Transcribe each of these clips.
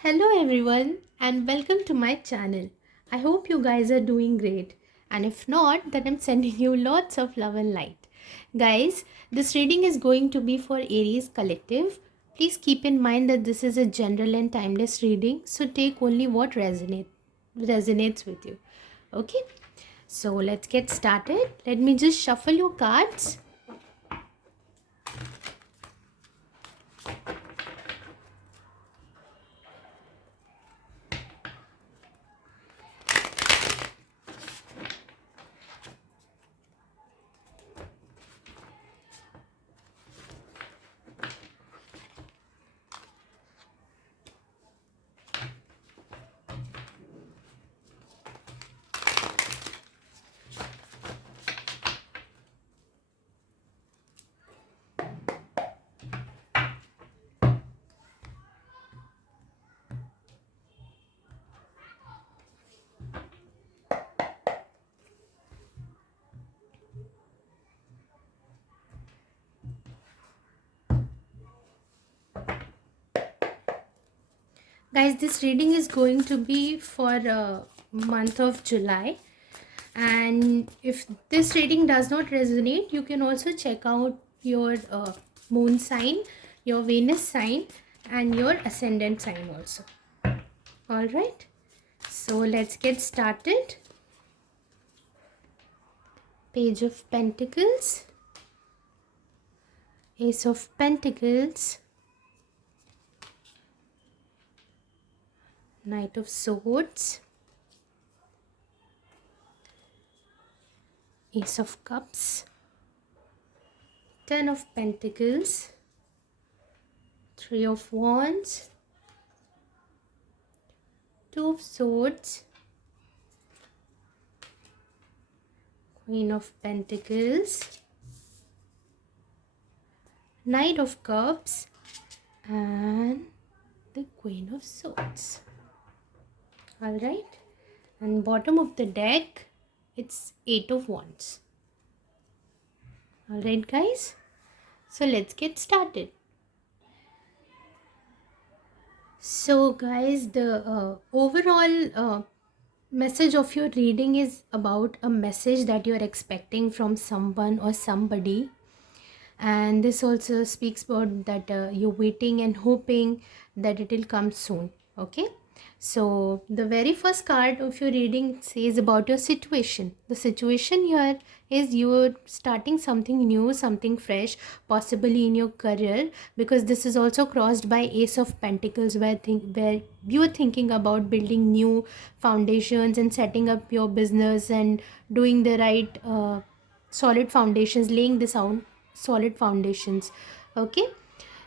Hello everyone and welcome to my channel. I hope you guys are doing great, and if not, then I'm sending you lots of love and light. Guys, this reading is going to be for Aries collective. Please keep in mind that this is a general and timeless reading, so take only what resonates with you. Okay? So let's get started. Let me just shuffle your cards. Guys, this reading is going to be for month of July, and if this reading does not resonate, you can also check out your moon sign, your Venus sign, and your ascendant sign also. All right, so let's get started. Page of Pentacles, Ace of Pentacles, Knight of Swords, Ace of Cups, Ten of Pentacles, Three of Wands, Two of Swords, Queen of Pentacles, Knight of Cups, and the Queen of Swords. Alright, and bottom of the deck, it's Eight of Wands. Alright guys, so let's get started. So guys, the overall message of your reading is about a message that you're expecting from someone or somebody, and this also speaks about that you're waiting and hoping that it will come soon. Okay, so the very first card of your reading says about your situation. The situation here is you're starting something new, something fresh, possibly in your career, because this is also crossed by Ace of Pentacles, where you're thinking about building new foundations and setting up your business and doing the right solid foundations, laying this out solid foundations. Okay,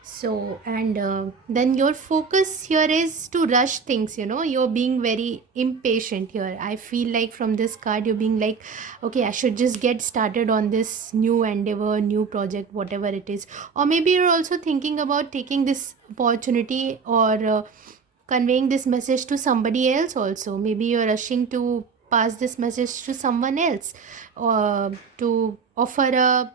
so and then your focus here is to rush things. You're being very impatient here. I feel like from this card you're being like, okay, I should just get started on this new endeavor, new project, whatever it is. Or maybe you're also thinking about taking this opportunity, or conveying this message to somebody else also. Maybe you're rushing to pass this message to someone else, or to offer a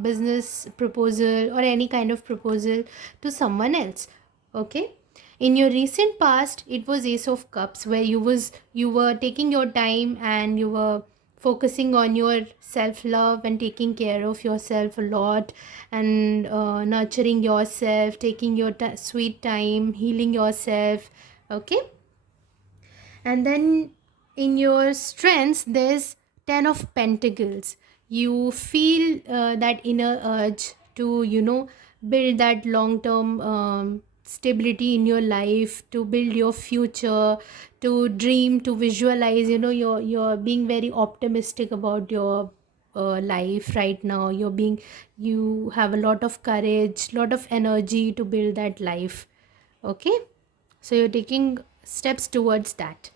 business proposal or any kind of proposal to someone else. Okay, in your recent past it was Ace of Cups, where you were taking your time and you were focusing on your self love and taking care of yourself a lot, and nurturing yourself, taking your sweet time, healing yourself. Okay, and then in your strengths there's Ten of Pentacles. You feel that inner urge to build that long term stability in your life, to build your future, to dream, to visualize. You're being very optimistic about your life right now. You have a lot of courage, lot of energy to build that life. Okay, so you're taking steps towards that.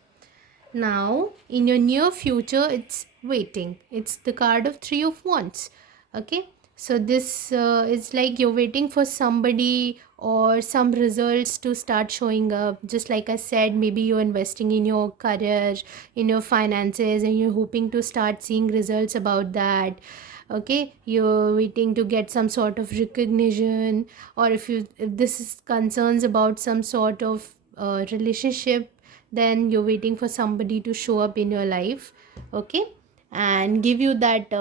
Now, in your near future, it's waiting. It's the card of Three of Wands. Okay, so this is like you're waiting for somebody or some results to start showing up. Just like I said, maybe you're investing in your career, in your finances, and you're hoping to start seeing results about that. Okay, you're waiting to get some sort of recognition, or if this is concerns about some sort of relationship, then you're waiting for somebody to show up in your life, okay, and give you that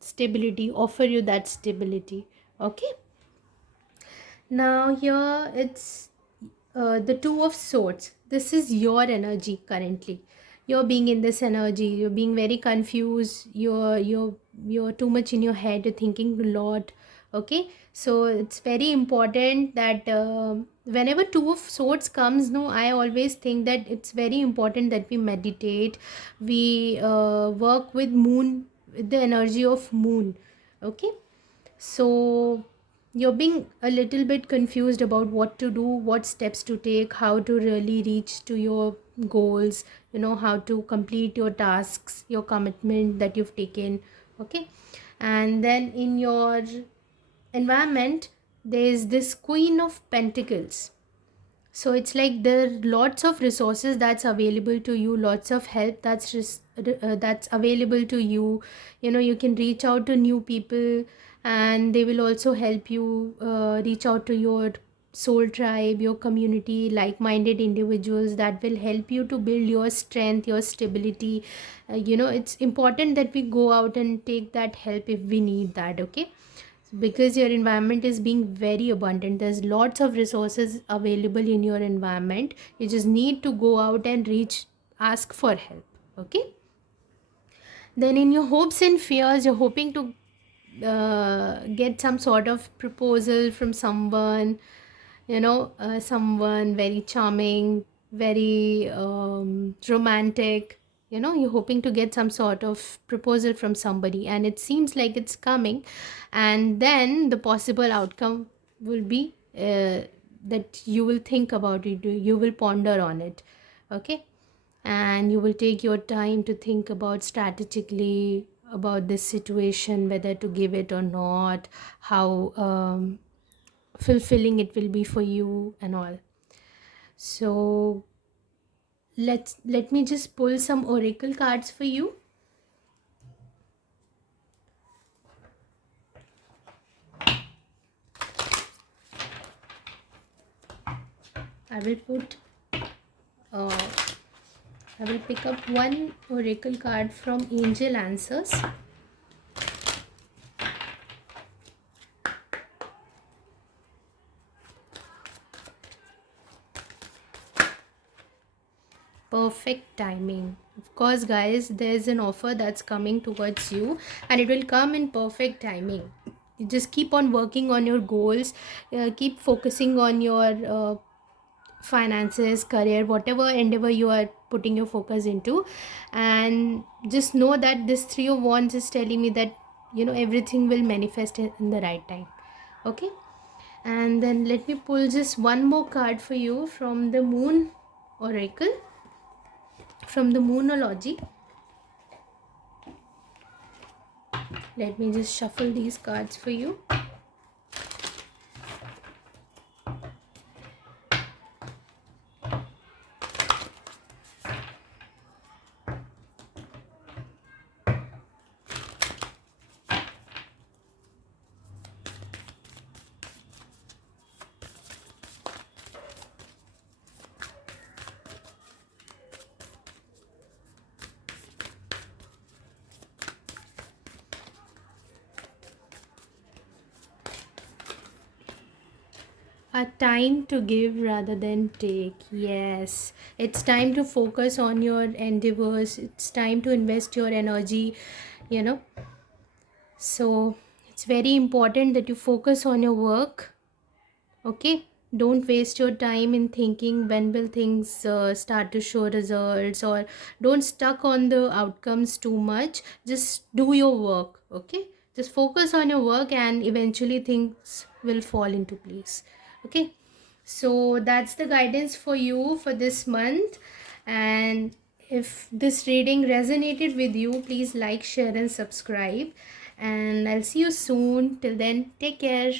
stability, offer you that stability, okay. Now here it's the two of swords. This is your energy currently. You're being in this energy, you're being very confused, you're too much in your head, you're thinking a lot, okay. So it's very important that whenever two of swords comes, no, I always think that it's very important that we meditate, we work with moon, with the energy of moon, okay. So you're being a little bit confused about what to do, what steps to take, how to really reach to your goals, how to complete your tasks, your commitment that you've taken, okay. And then in your environment, there's this Queen of Pentacles. So it's like there are lots of resources that's available to you, lots of help that's available to you. You can reach out to new people, and they will also help you reach out to your soul tribe, your community, like-minded individuals that will help you to build your strength, your stability. It's important that we go out and take that help if we need that, okay, because your environment is being very abundant. There's lots of resources available in your environment. You just need to go out and ask for help, okay. Then in your hopes and fears, you're hoping to get some sort of proposal from someone, someone very charming, very romantic. You're hoping to get some sort of proposal from somebody, and it seems like it's coming. And then the possible outcome will be that you will think about it, you will ponder on it, okay. And you will take your time to think about strategically about this situation, whether to give it or not, how fulfilling it will be for you and all. So let me just pull some oracle cards for you. I will put uh, I will pick up one oracle card from Angel Answers. Perfect timing. Of course, guys, there's an offer that's coming towards you, and it will come in perfect timing. You just keep on working on your goals, keep focusing on your finances, career, whatever endeavor you are putting your focus into. And just know that this Three of Wands is telling me that everything will manifest in the right time, okay. And then let me pull just one more card for you from the Moon Oracle, from the Moonology. Let me just shuffle these cards for you. A time to give rather than take. Yes, it's time to focus on your endeavors, it's time to invest your energy, you know so it's very important that you focus on your work, okay. Don't waste your time in thinking when will things start to show results, or don't stuck on the outcomes too much. Just do your work, okay. Just focus on your work, and eventually things will fall into place, okay. So that's the guidance for you for this month. And if this reading resonated with you, please like, share and subscribe, and I'll see you soon. Till then, take care.